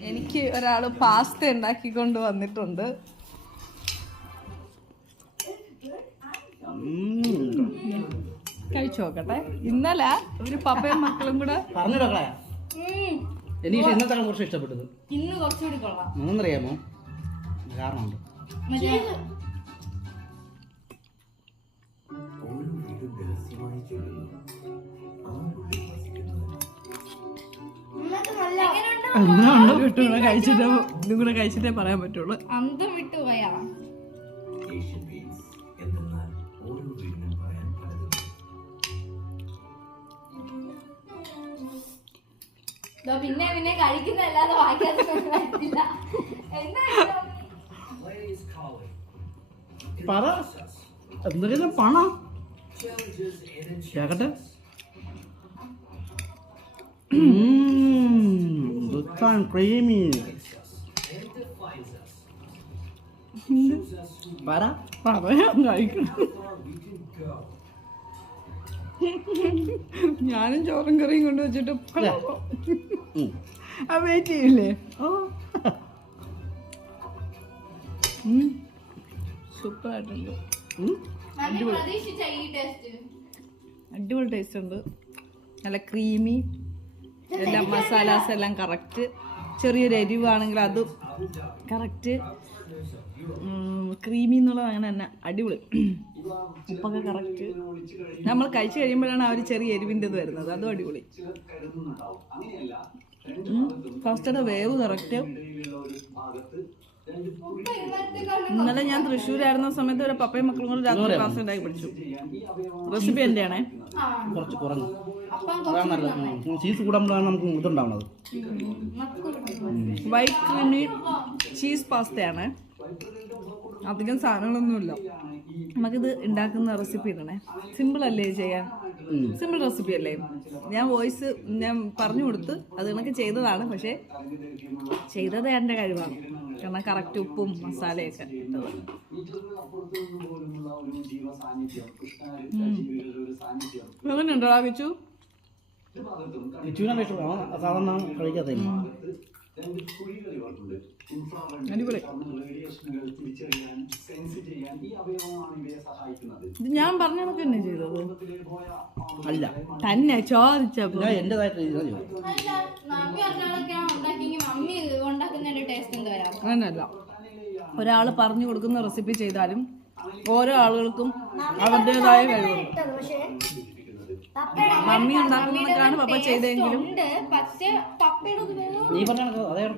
എനിക്ക് ഒരാൾ പാസ്ത ഉണ്ടാക്കിക്കൊണ്ട് വന്നിട്ടുണ്ട്. കഴിച്ചു നോക്കട്ടെ. ഇന്നലെ ഒരു പപ്പയും മക്കളും കൂടെ പറഞ്ഞു എനിക്ക് ഇന്നത്തെ കുറച്ച് ഇഷ്ടപ്പെട്ടത്. ഇന്ന് കുറച്ചുകൂടി കൊള്ളാം. മൂന്നറിയാമോ? കാരണമുണ്ട്. മറ്റേ ഒരു വട്ടം? കൂടെ കഴിച്ചിട്ടേ ഇതും കൂടെ കഴിച്ചിട്ടേ പറയാൻ പറ്റുള്ളൂ. അന്തം വിട്ടു പോയാ. ഏഷ്യൻ പെയിൻസ് എന്തെന്നാൽ ഓരോ വീടിനും പറയാൻ പലതും ദാ പിന്നെ പിന്നെ കഴിക്കുന്നതല്ലാതെ വായിക്കാതെ പറ്റില്ല എന്താ പറ. എന്തെങ്കിലും പണം? കേക്കട്ടെ. ക്രീമി പറ പറയാൻ കഴിക്കണം ഞാനും ചോറും കറിയും കൊണ്ട് വെച്ചിട്ട്. ആ വെയിറ്റ് ചെയ്യില്ലേ? സൂപ്പർ ആയിട്ടുണ്ട് അടിപൊളി അടിപൊളി ടേസ്റ്റ് ഉണ്ട്. നല്ല ക്രീമി എല്ലാം മസാലാസ് എല്ലാം കറക്റ്റ് ചെറിയൊരു എരിവാണെങ്കിൽ അത് കറക്റ്റ് ക്രീമി എന്നുള്ളത് അങ്ങനെ തന്നെ. അടിപൊളി. ഉപ്പൊക്കെ കറക്റ്റ്. നമ്മൾ കഴിച്ചു കഴിയുമ്പോഴാണ് ആ ഒരു ചെറിയ എരിവിന്റെ ഇത് വരുന്നത്. അതും അടിപൊളി. കസ്റ്റഡ് വേവ് കറക്റ്റ്. ഇന്നലെ ഞാൻ തൃശ്ശൂരായിരുന്ന സമയത്ത് ഒരു പപ്പയും മക്കളും കൂടെ രാത്രി ക്ലാസ് ഉണ്ടാക്കി പഠിച്ചു. റെസിപ്പി എന്റെയാണേ കുറച്ച് കുറഞ്ഞു. ചീസ് കൂടുമ്പോഴാണ് നമുക്ക് ഇതുണ്ടാവുന്നത് വൈറ്റ് ക്രീമി ചീസ് പാസ്തയാണ്. അധികം സാധനങ്ങളൊന്നുമില്ല. നമുക്കിത് ഉണ്ടാക്കുന്ന റെസിപ്പി ഇടണേ. സിമ്പിൾ അല്ലേ ചെയ്യാൻ? സിമ്പിൾ റെസിപ്പി അല്ലേ? ഞാൻ വോയിസ് ഞാൻ പറഞ്ഞു കൊടുത്ത് അത് കണക്ക് ചെയ്തതാണ് പക്ഷേ ചെയ്തത് എന്റെ കഴിവാണ്. കാരണം കറക്റ്റ് ഉപ്പും മസാലയൊക്കെ ഇട്ടത് എങ്ങനെയുണ്ടോ ഇഷ്ടമാണ് സാധാരണ കഴിക്കാത്ത അടിപൊളി. ഇത് ഞാൻ പറഞ്ഞ കണക്ക് തന്നെ ചെയ്തത്. അല്ല തന്നെ ചോദിച്ചപ്പോ. ഞാൻ അങ്ങനല്ല. ഒരാൾ പറഞ്ഞു കൊടുക്കുന്ന റെസിപ്പി ചെയ്താലും ഓരോ ആളുകൾക്കും അവരുടേതായ കഴിവുണ്ട് മമ്മി ഉണ്ടാക്കുന്നതൊക്കെയാണ് പപ്പ ചെയ്തെങ്കിലും. നീ പറഞ്ഞു പപ്പയുടെ